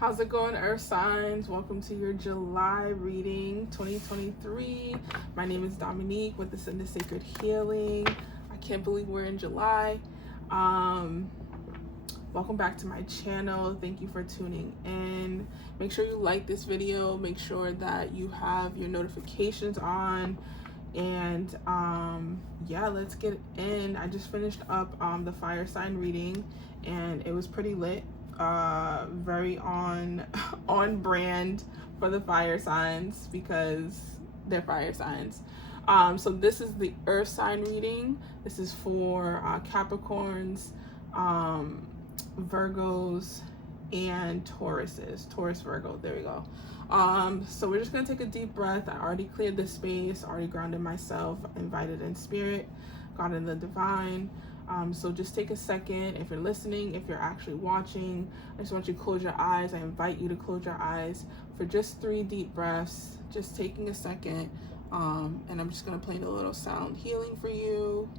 How's it going, Earth signs? Welcome to your July reading 2023. My name is Dominique with the Sacred Healing. I can't believe we're in July. Welcome back to my channel. Thank you for tuning in. Make sure you like this video. Make sure that you have your notifications on. And yeah, let's get in. I just finished up the fire sign reading and it was pretty lit. Very on brand for the fire signs because they're fire signs. So this is the earth sign reading. This is for Capricorns, Virgos, and Tauruses. Taurus, Virgo, there we go. So we're just gonna take a deep breath. I already cleared the space, already grounded myself, invited in spirit, God in the divine. So just take a second. If you're listening, if you're actually watching, I just want you to close your eyes. I invite you to close your eyes for just 3 deep breaths, just taking a second. And I'm just gonna play a little sound healing for you.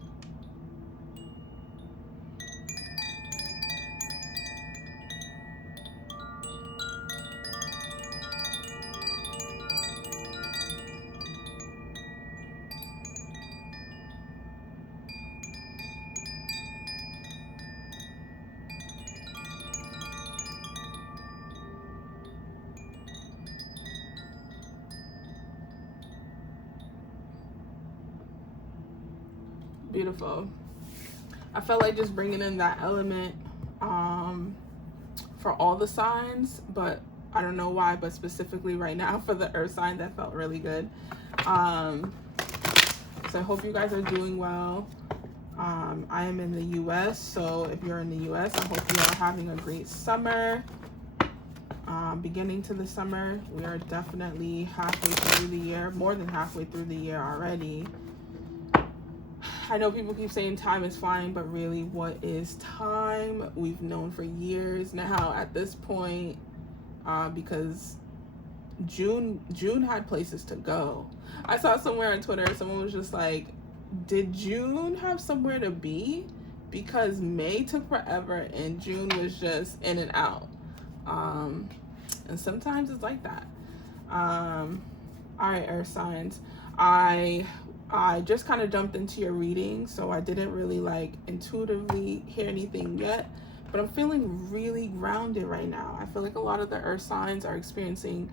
Beautiful. I felt like just bringing in that element for all the signs, but I don't know why, but specifically right now for the earth sign, that felt really good. So I hope you guys are doing well. I am in the US, so if you're in the US, I hope you are having a great summer. Beginning to the summer, we are definitely halfway through the year, more than halfway through the year already. I know people keep saying time is flying, but really, what is time? We've known for years now at this point, because June had places to go. I saw somewhere on Twitter, someone was just like, did June have somewhere to be? Because May took forever and June was just in and out. And sometimes it's like that. All right, earth signs. I just kind of jumped into your reading, so I didn't really like intuitively hear anything yet, but I'm feeling really grounded right now. I feel like a lot of the earth signs are experiencing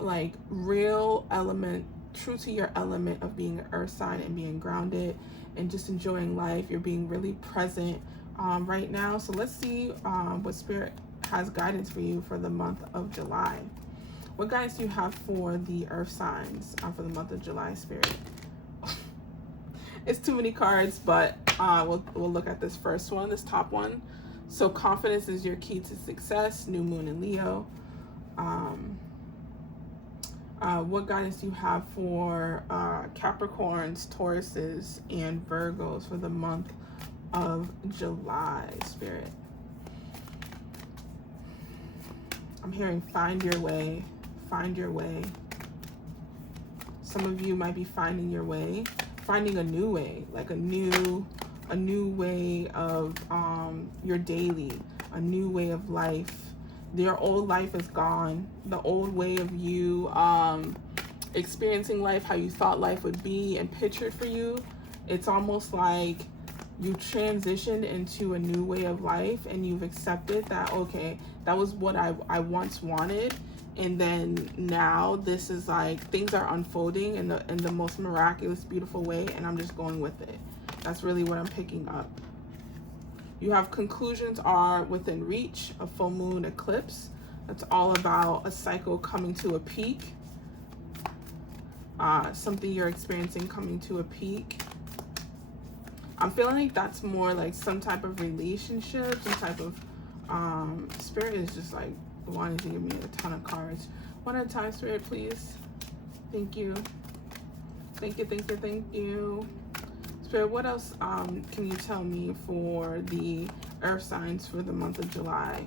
like real element, true to your element of being an earth sign and being grounded and just enjoying life. You're being really present right now. So let's see what spirit has guidance for you for the month of July. What guidance do you have for the earth signs for the month of July, spirit? It's too many cards, but we'll look at this first one, this top one. So confidence is your key to success, new moon in Leo. What guidance do you have for Capricorns, Tauruses, and Virgos for the month of July, spirit? I'm hearing find your way, find your way. Some of you might be finding your way, finding a new way, like a new way of your daily, a new way of life. Your old life is gone. The old way of you experiencing life, how you thought life would be and pictured for you, it's almost like you transitioned into a new way of life and you've accepted that, okay, that was what I once wanted. And then now this is like things are unfolding in the most miraculous, beautiful way, and I'm just going with it. That's really what I'm picking up. You have conclusions are within reach, a full moon eclipse. That's all about a cycle coming to a peak. Something you're experiencing coming to a peak. I'm feeling like that's more like some type of relationship, some type of spirit is just like wanting to give me a ton of cards. One at a time, spirit, please. Thank you. Thank you, thank you, thank you. Spirit, what else can you tell me for the earth signs for the month of July?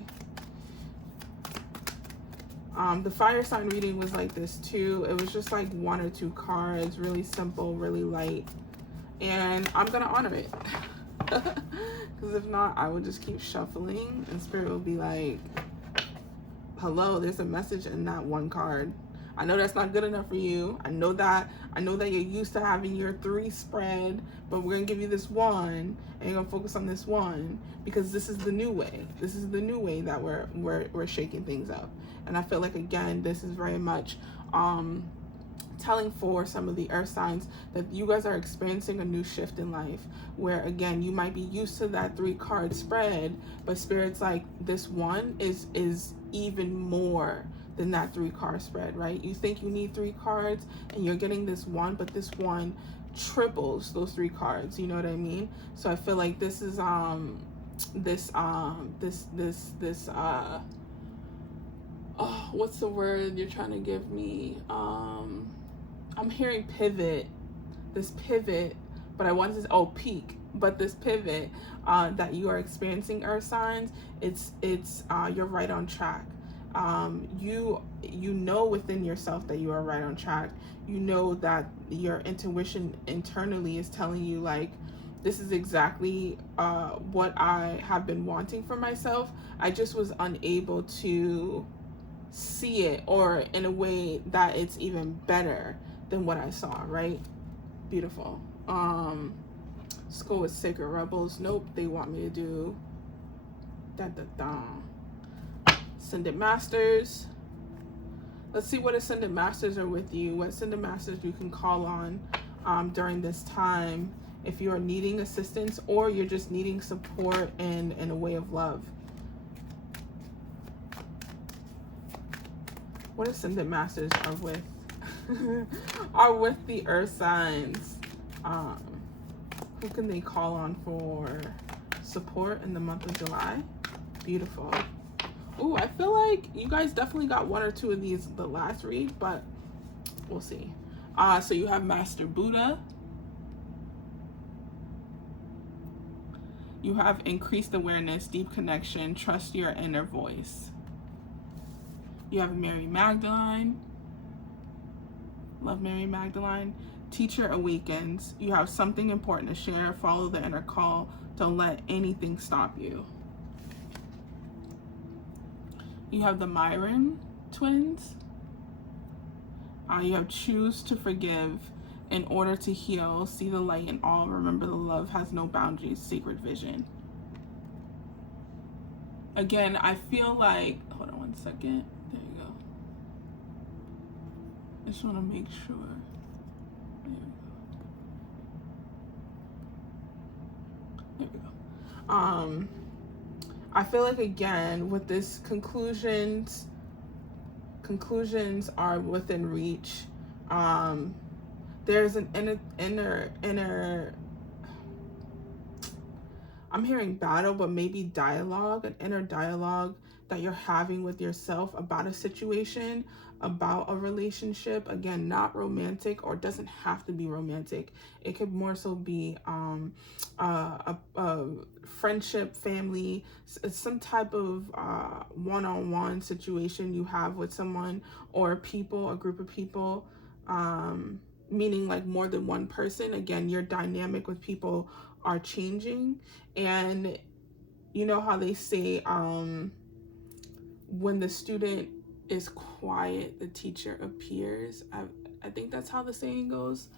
The fire sign reading was like this too. It was just like 1 or 2 cards, really simple, really light. And I'm gonna honor it. Because if not, I will just keep shuffling and spirit will be like, hello, there's a message in that one card. I know that's not good enough for you. I know that you're used to having your 3 spread, but we're gonna give you this one, and you're gonna focus on this one because this is the new way. This is the new way that we're shaking things up. And I feel like, again, this is very much telling for some of the earth signs that you guys are experiencing a new shift in life, where again you might be used to that 3 card spread, but Spirit's like, this one is even more than that 3 card spread, right? You think you need 3 cards and you're getting this one, but this one triples those 3 cards, you know what I mean? So I feel like this is what's the word you're trying to give me? I'm hearing pivot, this pivot, but I want to say, peak, but this pivot that you are experiencing, earth signs, it's you're right on track. You know within yourself that you are right on track. You know that your intuition internally is telling you, like, this is exactly what I have been wanting for myself. I just was unable to see it, or in a way that it's even better than what I saw, right? Beautiful. Let's go with Sacred Rebels. Nope, they want me to do Ascended Masters. Let's see what Ascended Masters are with you. What Ascended Masters you can call on during this time if you are needing assistance, or you're just needing support and a way of love. What Ascended Masters are with the earth signs? Who can they call on for support in the month of July? Beautiful. Ooh, I feel like you guys definitely got 1 or 2 of these the last read, but we'll see. So you have Master Buddha. You have increased awareness, deep connection, trust your inner voice. You have Mary Magdalene. Love Mary Magdalene. Teacher awakens. You have something important to share. Follow the inner call. Don't let anything stop you. You have the Myron twins. You have choose to forgive in order to heal. See the light in all. Remember the love has no boundaries. Sacred vision. Again, I feel like, hold on 1 second. There you go. I just want to make sure. There we go. I feel like, again, with this, conclusions are within reach. There's an inner I'm hearing battle, but maybe dialogue, an inner dialogue that you're having with yourself about a situation, about a relationship. Again, not romantic, or doesn't have to be romantic. It could more so be a friendship, family, some type of one-on-one situation you have with someone, or people, a group of people, meaning like more than one person. Again, your dynamic with people are changing. And you know how they say, when the student is quiet, the teacher appears. I think that's how the saying goes.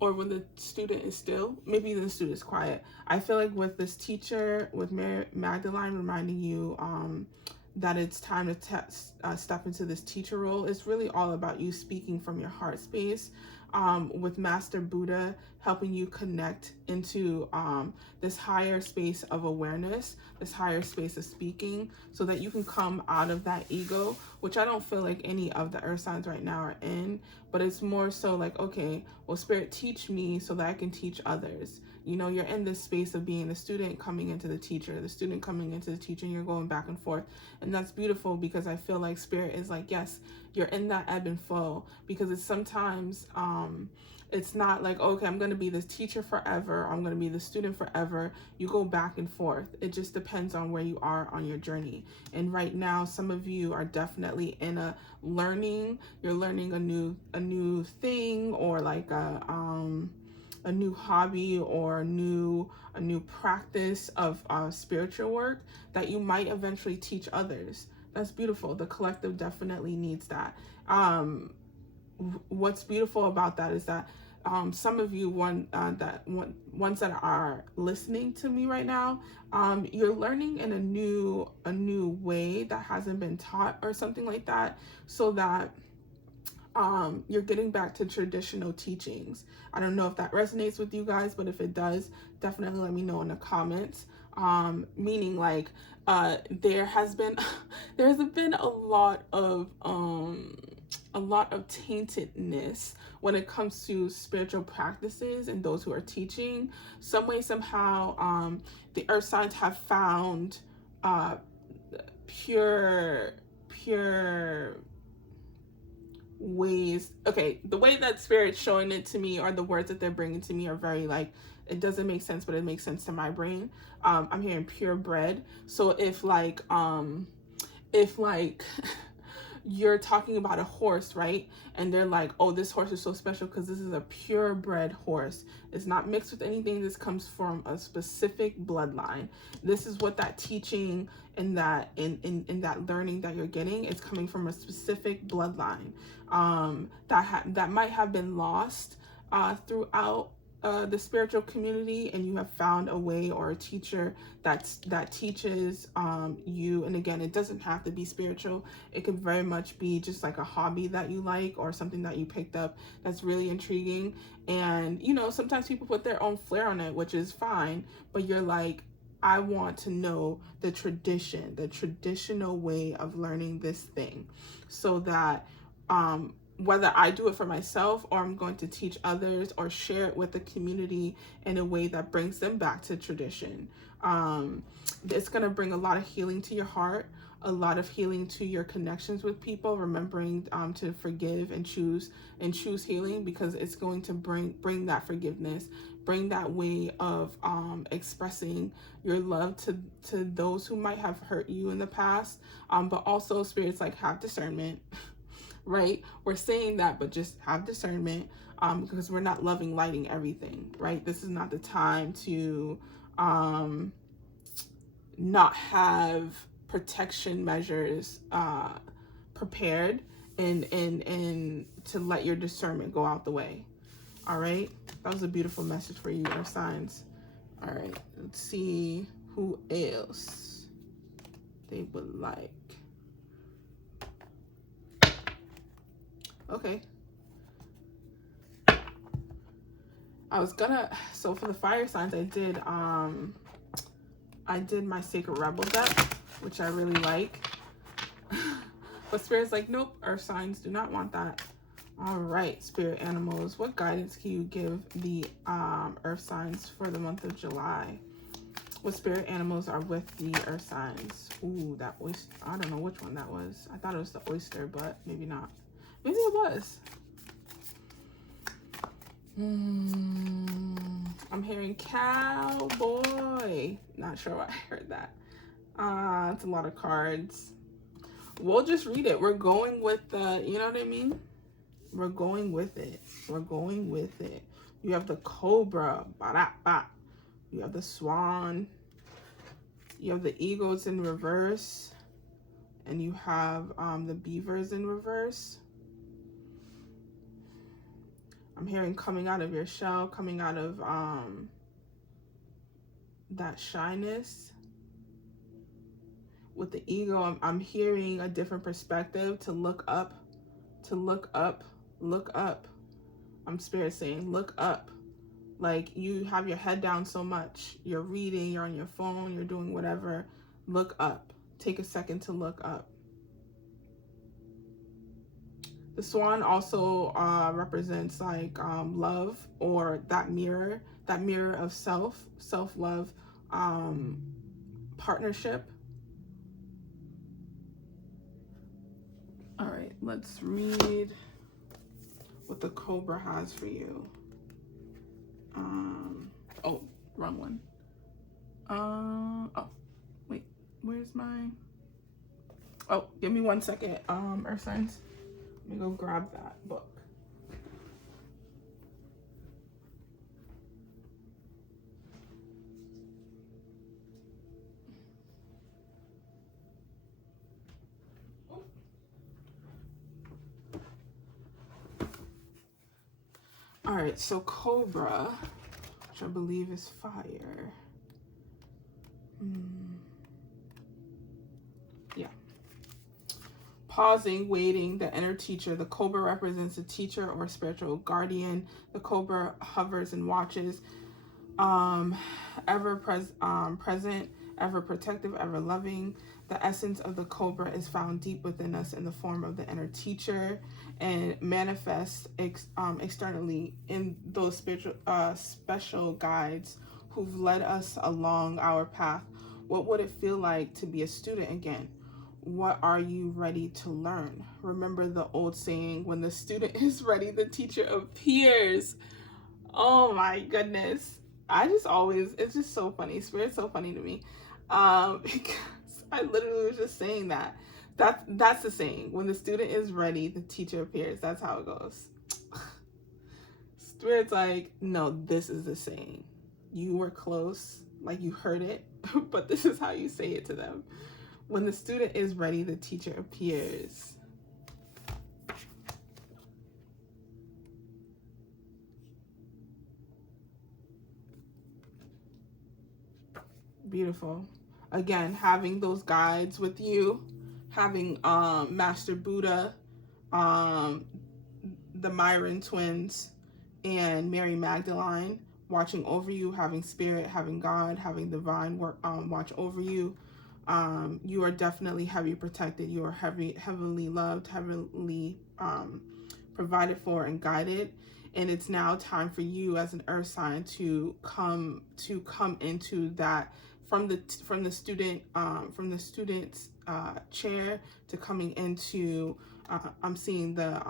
Or when the student is still, maybe the student is quiet. I feel like with this teacher, with Mary Magdalene reminding you that it's time to step into this teacher role, it's really all about you speaking from your heart space. With Master Buddha helping you connect into this higher space of awareness, this higher space of speaking, so that you can come out of that ego, which I don't feel like any of the earth signs right now are in, but it's more so like, okay, well, Spirit, teach me so that I can teach others. You know, you're in this space of being the student coming into the teacher, the student coming into the teacher, and you're going back and forth. And that's beautiful, because I feel like Spirit is like, yes, you're in that ebb and flow, because it's sometimes, it's not like, okay, I'm going to be this teacher forever, I'm going to be the student forever. You go back and forth. It just depends on where you are on your journey. And right now, some of you are definitely in a learning. You're learning a new thing, or like a new hobby, or a new practice of spiritual work that you might eventually teach others. That's beautiful. The collective definitely needs that. What's beautiful about that is that some of you ones that are listening to me right now, you're learning in a new way that hasn't been taught or something like that, so that you're getting back to traditional teachings. I don't know if that resonates with you guys, but if it does, definitely let me know in the comments. Meaning like there has been a lot of taintedness when it comes to spiritual practices and those who are teaching. Some way, somehow, the earth signs have found pure ways. Okay, the way that spirit's showing it to me, or the words that they're bringing to me, are very like, it doesn't make sense, but it makes sense to my brain. I'm hearing purebred. So if like you're talking about a horse, right? And they're like, oh, this horse is so special because this is a purebred horse. It's not mixed with anything. This comes from a specific bloodline. This is what that teaching and that in that learning that you're getting is coming from a specific bloodline that might have been lost throughout the spiritual community, and you have found a way or a teacher that teaches you. And again, it doesn't have to be spiritual. It could very much be just like a hobby that you like, or something that you picked up that's really intriguing. And you know, sometimes people put their own flair on it, which is fine, but you're like, I want to know the traditional way of learning this thing, so that whether I do it for myself or I'm going to teach others or share it with the community in a way that brings them back to tradition. It's going to bring a lot of healing to your heart, a lot of healing to your connections with people, remembering to forgive and choose healing, because it's going to bring that forgiveness, bring that way of expressing your love to those who might have hurt you in the past. But also, spirits like, have discernment. Right? We're saying that, but just have discernment, because we're not loving lighting everything, right? This is not the time to not have protection measures prepared and to let your discernment go out the way. All right? That was a beautiful message for you, Earth signs. All right, let's see who else they would like. Okay. So for the fire signs, I did my Sacred Rebel deck, which I really like. But Spirit's like, nope, Earth signs do not want that. All right, spirit animals, what guidance can you give the Earth signs for the month of July? What spirit animals are with the Earth signs? Ooh, that oyster. I don't know which one that was. I thought it was the oyster, but maybe not. Maybe it was. I'm hearing cowboy. Not sure why I heard that. It's a lot of cards. We'll just read it. We're going with the, you know what I mean? We're going with it. We're going with it. You have the cobra. Ba-da-ba. You have the swan. You have the eagles in reverse. And you have the beavers in reverse. I'm hearing coming out of your shell, coming out of that shyness. With the ego, I'm hearing a different perspective, to look up, to look up, look up. I'm spirit saying, look up. Like, you have your head down so much. You're reading, you're on your phone, you're doing whatever. Look up. Take a second to look up. The swan also represents like love, or that mirror of self-love, partnership. All right, let's read what the cobra has for you. Oh, wrong one. Oh, wait, where's my, oh, give me 1 second, Earth signs. Let me go grab that book. right, so Cobra, which I believe is fire. Yeah. Pausing, waiting, the inner teacher. The Cobra represents a teacher or spiritual guardian. The Cobra hovers and watches, ever present, ever protective, ever loving. The essence of the Cobra is found deep within us in the form of the inner teacher and manifests externally in those spiritual special guides who've led us along our path. What would it feel like to be a student again? What are you ready to learn? Remember the old saying, when the student is ready, the teacher appears. Oh my goodness. It's just so funny. Spirit's so funny to me. Because I literally was just saying that. That's the saying. When the student is ready, the teacher appears. That's how it goes. Spirit's like, no, this is the saying. You were close, like you heard it, but this is how you say it to them. When the student is ready, the teacher appears. Beautiful. Again, having those guides with you, having Master Buddha, the Myron twins, and Mary Magdalene watching over you, having spirit, having God, having divine watch over you. You are definitely heavily protected. You are heavily loved, heavily provided for and guided. And it's now time for you as an earth sign to come into that from the student's chair to coming into I'm seeing the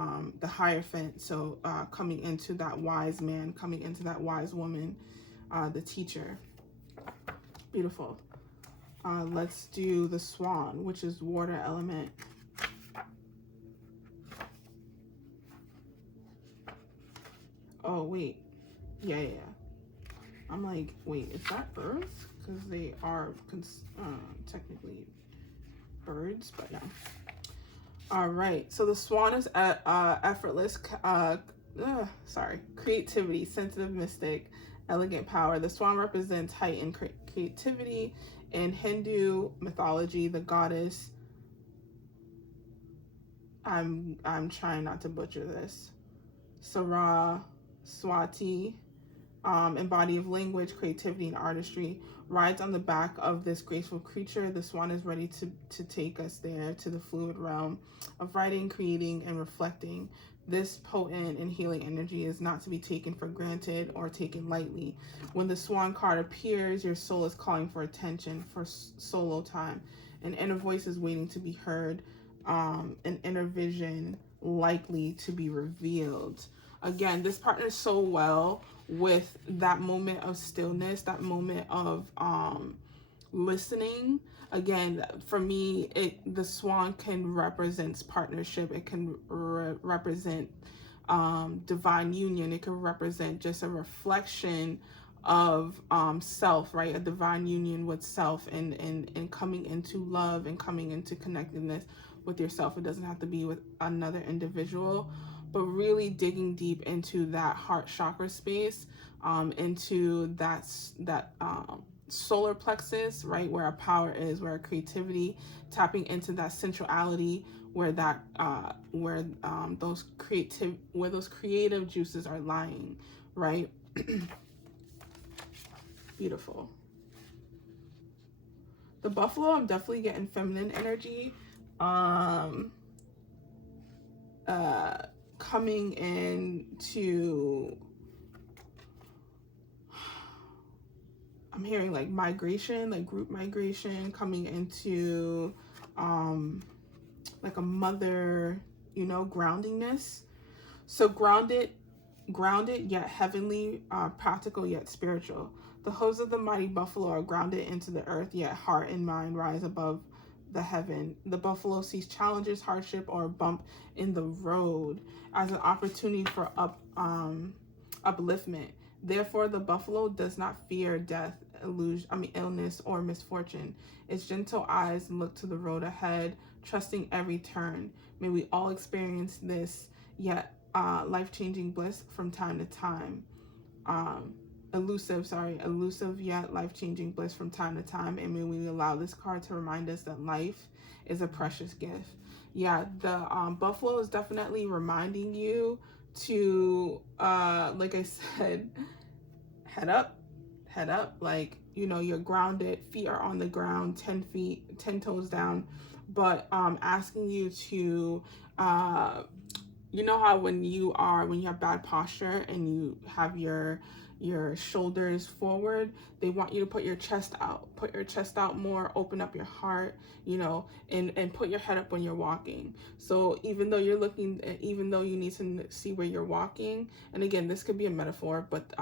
Hierophant, so coming into that wise man, coming into that wise woman, the teacher. Beautiful. Let's do the Swan, which is water element. Oh wait, yeah. I'm like, wait, is that Earth? Because they are technically birds, but no. All right, so the Swan is effortless, creativity, sensitive, mystic, elegant power. The Swan represents heightened creativity. In Hindu mythology, the goddess, I'm trying not to butcher this, Saraswati, embody of language, creativity, and artistry, rides on the back of this graceful creature. The Swan is ready to take us there to the fluid realm of writing, creating, and reflecting. This potent and healing energy is not to be taken for granted or taken lightly. When the Swan card appears, your soul is calling for attention, for solo time. An inner voice is waiting to be heard, an inner vision likely to be revealed. Again, this partners so well with that moment of stillness, that moment of listening. Again, for me, the Swan can represent partnership. It can represent divine union. It can represent just a reflection of self, right? A divine union with self, and coming into love and coming into connectedness with yourself. It doesn't have to be with another individual, but really digging deep into that heart chakra space, into that solar plexus, right, where our power is, where our creativity, tapping into that sensuality, where that those creative juices are lying, right? Beautiful. The Buffalo, I'm definitely getting feminine energy, coming into, I'm hearing like migration, like group migration, coming into like a mother, groundingness. So grounded yet heavenly, practical yet spiritual. The hooves of the mighty buffalo are grounded into the earth, yet heart and mind rise above the heaven. The buffalo sees challenges, hardship, or a bump in the road as an opportunity for upliftment. Therefore, the buffalo does not fear death, illness, or misfortune. Its gentle eyes look to the road ahead, trusting every turn. May we all experience this, yet life-changing bliss from time to time. Elusive yet life-changing bliss from time to time. And when we allow this card to remind us that life is a precious gift. Yeah, the buffalo is definitely reminding you to, like I said, head up, like, you know, you're grounded, feet are on the ground, 10 toes down, but asking you to, you know how when you have bad posture and you have your shoulders forward, they want you to put your chest out more, open up your heart, you know, and put your head up when you're walking. So even though you need to see where you're walking, and again, this could be a metaphor, but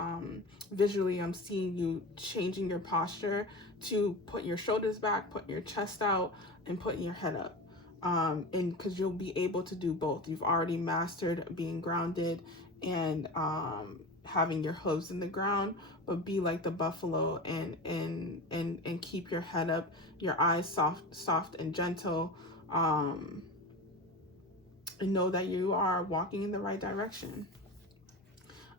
visually I'm seeing you changing your posture to put your shoulders back, put your chest out, and putting your head up. And because you'll be able to do both. You've already mastered being grounded and having your hooves in the ground, but be like the buffalo and keep your head up, your eyes soft and gentle, and know that you are walking in the right direction.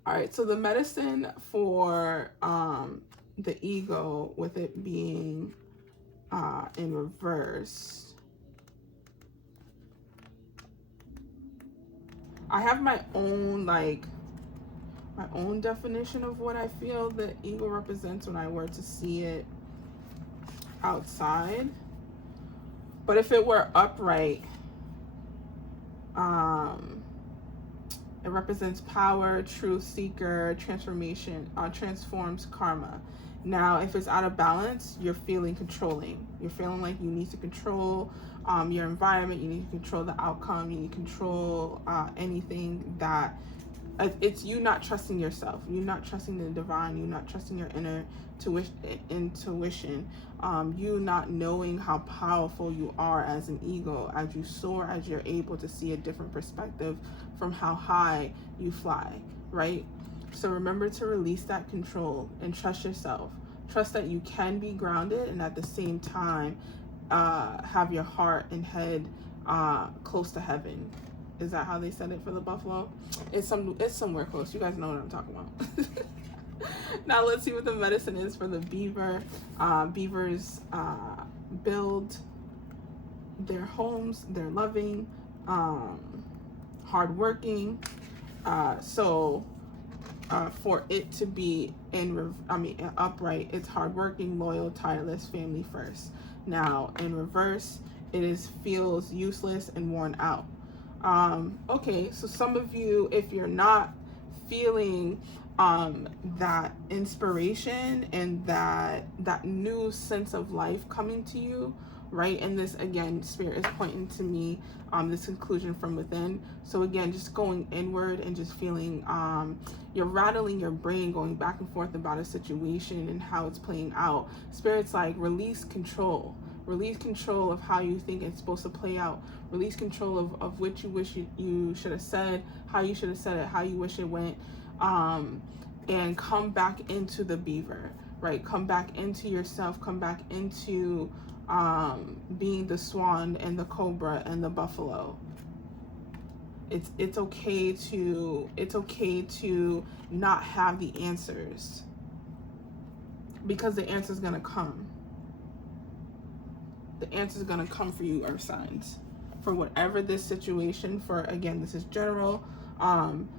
All right, so the medicine for the ego, with it being in reverse, I have my own definition of what I feel the ego represents when I were to see it outside. But if it were upright, it represents power, truth seeker, transformation, transforms karma. Now, if it's out of balance, you're feeling controlling. You're feeling like you need to control your environment. You need to control the outcome. You need to control anything that... It's you not trusting yourself. You not trusting the divine. You not trusting your inner intuition. You not knowing how powerful you are as an ego, as you soar, as you're able to see a different perspective from how high you fly, right? So remember to release that control and trust yourself. Trust that you can be grounded and at the same time have your heart and head close to heaven. Is that how they said it for the buffalo? It's somewhere close. You guys know what I'm talking about. Now let's see what the medicine is for the beaver. Beavers build their homes. They're loving, hardworking. So for it to be upright, it's hardworking, loyal, tireless, family first. Now in reverse, it feels useless and worn out. Okay, so some of you, if you're not feeling that inspiration and that new sense of life coming to you, right? And this, again, Spirit is pointing to me this conclusion from within. So again, just going inward and just feeling you're rattling your brain, going back and forth about a situation and how it's playing out. Spirit's like, release control. Release control of how you think it's supposed to play out. Release control of what you wish you should have said, how you should have said it, how you wish it went, and come back into the beaver, right? Come back into yourself. Come back into being the swan and the cobra and the buffalo. It's okay to not have the answers, because the answer's gonna come. The answer is going to come for you, earth signs, for whatever this situation, for, again, this is general.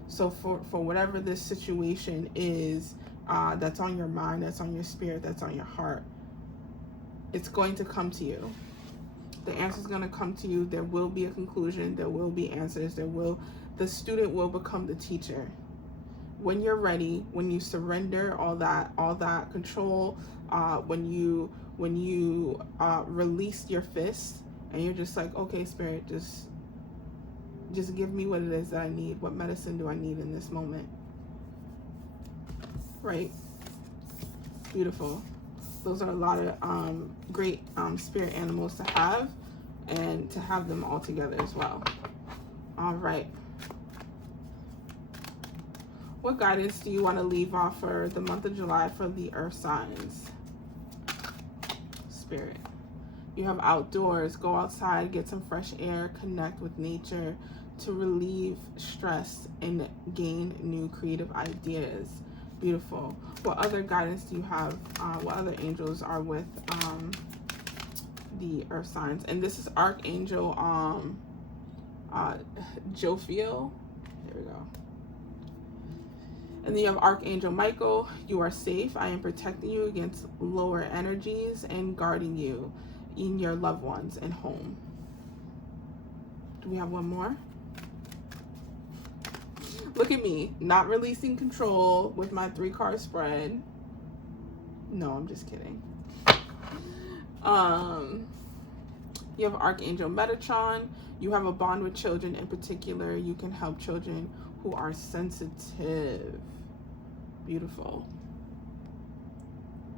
So for whatever this situation is, that's on your mind, that's on your spirit, that's on your heart, it's going to come to you. The answer is going to come to you. There will be a conclusion. There will be answers. The student will become the teacher. When you're ready, when you surrender all that control, when you release your fist and you're just like, okay, Spirit, just give me what it is that I need. What medicine do I need in this moment? Right? Beautiful. Those are a lot of great spirit animals to have, and to have them all together as well. All right. What guidance do you want to leave off for the month of July for the earth signs? Spirit. You have outdoors, go outside, get some fresh air, connect with nature to relieve stress and gain new creative ideas. Beautiful. What other guidance do you have? What other angels are with the earth signs? And this is Archangel Jophiel. There we go. And then you have Archangel Michael. You are safe. I am protecting you against lower energies and guarding you in your loved ones and home. Do we have one more? Look at me, not releasing control with my 3-card spread. No, I'm just kidding. You have Archangel Metatron. You have a bond with children in particular. You can help children who are sensitive. Beautiful.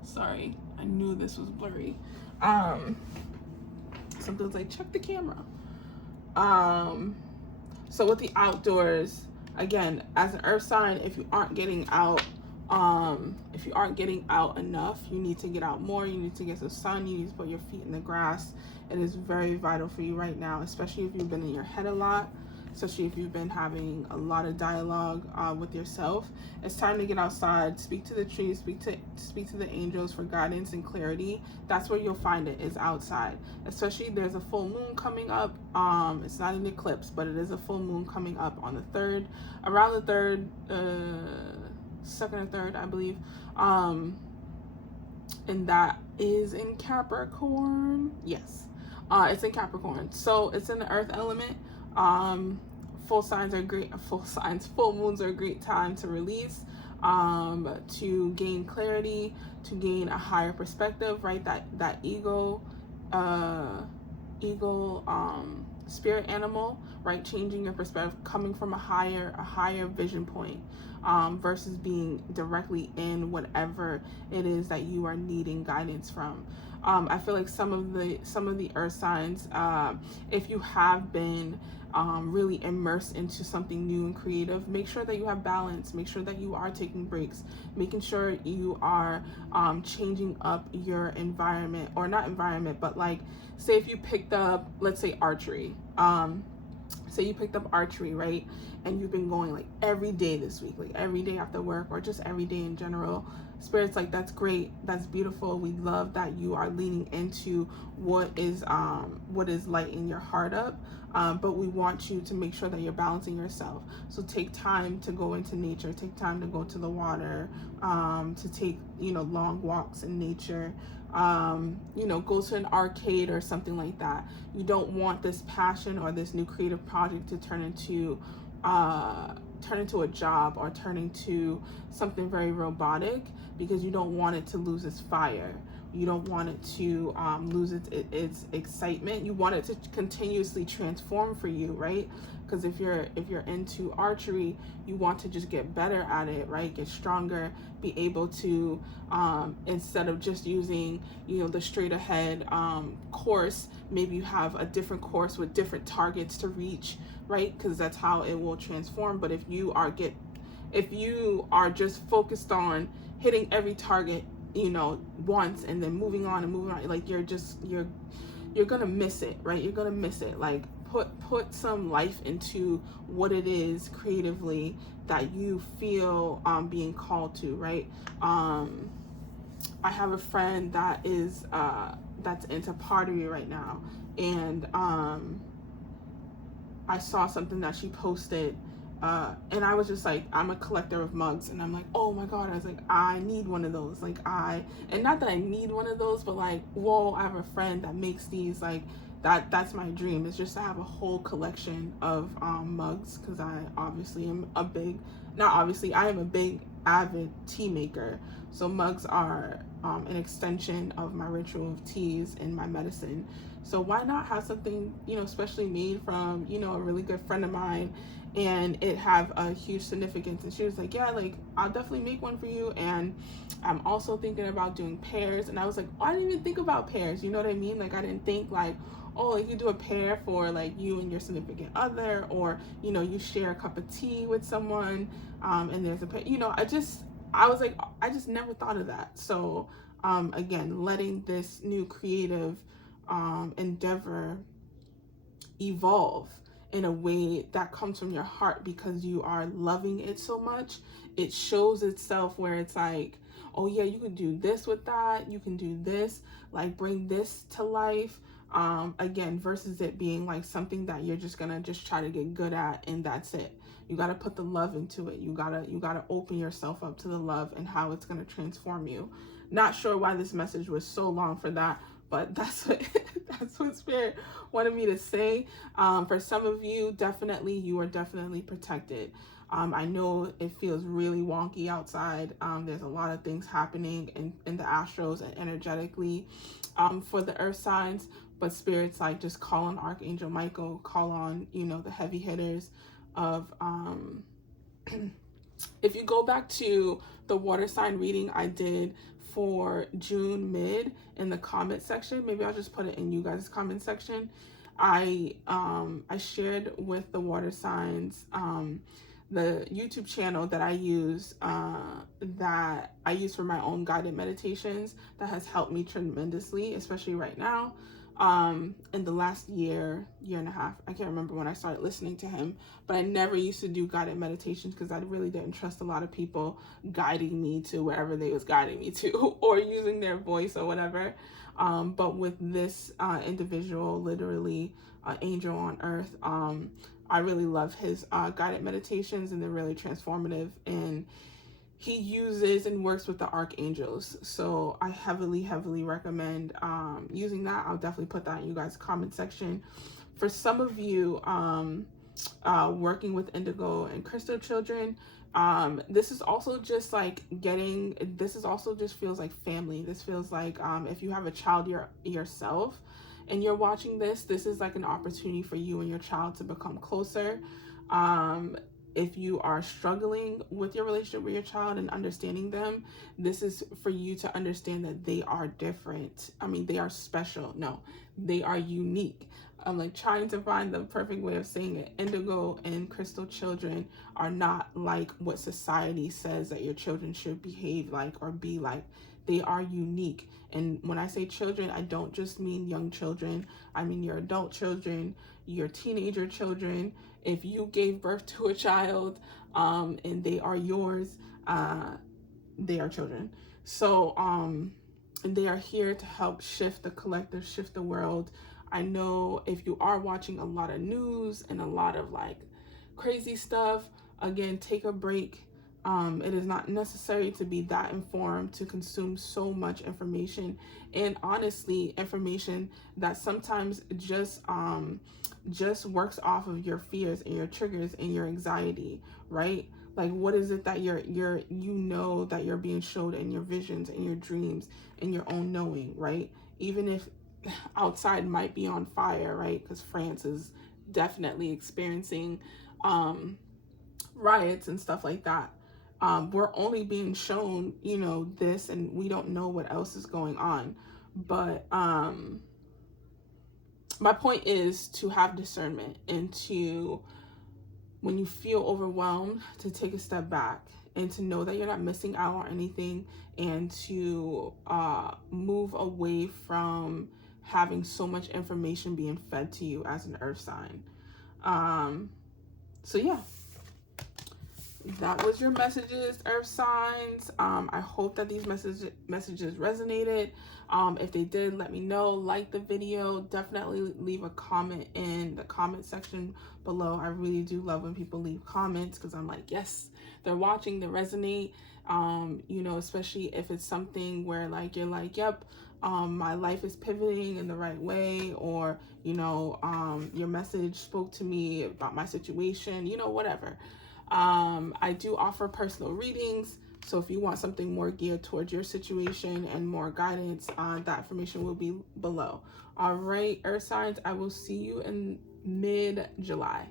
Sorry, I knew this was blurry. Something's like, check the camera. So with the outdoors, again, as an earth sign, if you aren't getting out enough, you need to get out more. You need to get some sun. You need to put your feet in the grass. It is very vital for you right now, especially if you've been in your head a lot, especially if you've been having a lot of dialogue with yourself. It's time to get outside, speak to the trees, speak to the angels for guidance and clarity. That's where you'll find it, is outside. Especially there's a full moon coming up. It's not an eclipse, but it is a full moon coming up on the 3rd, around the 3rd, 2nd or 3rd, I believe. And that is in Capricorn. Yes, it's in Capricorn. So it's in the earth element. Full moons are a great time to release, to gain clarity, to gain a higher perspective, right? That ego spirit animal, right? Changing your perspective, coming from a higher vision point, versus being directly in whatever it is that you are needing guidance from. I feel like some of the earth signs, if you have been really immersed into something new and creative, make sure that you have balance, make sure that you are taking breaks, making sure you are changing up your environment, or not environment, but like, say if you picked up, let's say archery, say you picked up archery, right? And you've been going like every day this week, like every day after work, or just every day in general. Spirit's like, that's great, that's beautiful. We love that you are leaning into what is lighting your heart up. But we want you to make sure that you're balancing yourself. So take time to go into nature, take time to go to the water, to take, long walks in nature, go to an arcade or something like that. You don't want this passion or this new creative project to turn into a job, or turn into something very robotic, because you don't want it to lose its fire. You don't want it to lose its excitement. You want it to continuously transform for you, right? Because if you're into archery, you want to just get better at it, right? Get stronger, be able to, instead of just using, the straight ahead course, maybe you have a different course with different targets to reach, right? Because that's how it will transform. But if you are just focused on hitting every target, once, and then moving on, like you're gonna miss it, right? You're gonna miss it. Like put some life into what it is creatively that you feel being called to, right? I have a friend that is that's into pottery right now, and I saw something that she posted, and I was just like, I'm a collector of mugs, and I'm like, oh my god, I was like, I need one of those, and not that I need one of those, but like, whoa, I have a friend that makes these, like, that's my dream, is just to have a whole collection of mugs, because I obviously am a big avid tea maker, so mugs are an extension of my ritual of teas and my medicine. So why not have something, specially made from, a really good friend of mine, and it have a huge significance? And she was like, yeah, like, I'll definitely make one for you. And I'm also thinking about doing pairs. And I was like, oh, I didn't even think about pairs. You know what I mean? Like, I didn't think like, oh, you do a pair for like you and your significant other, or, you share a cup of tea with someone, and there's a pair, I was like, I just never thought of that. So, again, letting this new creative endeavor evolve in a way that comes from your heart because you are loving it so much. It shows itself where it's like, oh yeah, you can do this with that, you can do this, like bring this to life, again, versus it being like something that you're just gonna just try to get good at and that's it. You got to put the love into it. You gotta open yourself up to the love and how it's gonna transform you. Not sure why this message was so long for that, but that's what that's what Spirit wanted me to say. For some of you, definitely, you are definitely protected. I know it feels really wonky outside. There's a lot of things happening in the astros and energetically for the earth signs, but Spirit's like, just call on Archangel Michael, call on, you know, the heavy hitters of if you go back to the water sign reading I did for June mid in the comment section, maybe I'll just put it in you guys' comment section. I shared with the water signs the YouTube channel that I use for my own guided meditations that has helped me tremendously, especially right now. In the last year and a half, I can't remember when I started listening to him, but I never used to do guided meditations because I really didn't trust a lot of people guiding me to wherever they was guiding me to or using their voice or whatever. But with this individual, literally angel on earth, I really love his guided meditations, and they're really transformative, and he uses and works with the archangels. So I heavily recommend using that. I'll definitely put that in you guys' comment section. For some of you working with indigo and crystal children, this is also just like this also just feels like family. This feels like if you have a child yourself and you're watching this is like an opportunity for you and your child to become closer. If you are struggling with your relationship with your child and understanding them, this is for you to understand that they are different. I mean, they are special. No, they are unique. I'm like trying to find the perfect way of saying it. Indigo and crystal children are not like what society says that your children should behave like or be like. They are unique. And when I say children, I don't just mean young children. I mean your adult children, your teenager children. If you gave birth to a child and they are yours, they are children. So they are here to help shift the collective, shift the world. I know if you are watching a lot of news and a lot of like crazy stuff, again, take a break. It is not necessary to be that informed, to consume so much information, and honestly, information that sometimes just works off of your fears and your triggers and your anxiety, right? Like, what is it that that you're being showed in your visions and your dreams and your own knowing, right? Even if outside might be on fire, right? Because France is definitely experiencing riots and stuff like that. We're only being shown, you know, this, and we don't know what else is going on. But my point is to have discernment and to, when you feel overwhelmed, to take a step back and to know that you're not missing out on anything, and to move away from having so much information being fed to you as an earth sign. So yeah, that was your messages, earth signs. I hope that these messages resonated. If they did, let me know. Like the video. Definitely leave a comment in the comment section below. I really do love when people leave comments, because I'm like, yes, they're watching, they resonate. You know, especially if it's something where like you're like, yep, my life is pivoting in the right way, or you know, your message spoke to me about my situation, you know, whatever. I do offer personal readings, so if you want something more geared towards your situation and more guidance, that information will be below. All right, earth signs, I will see you in mid-July.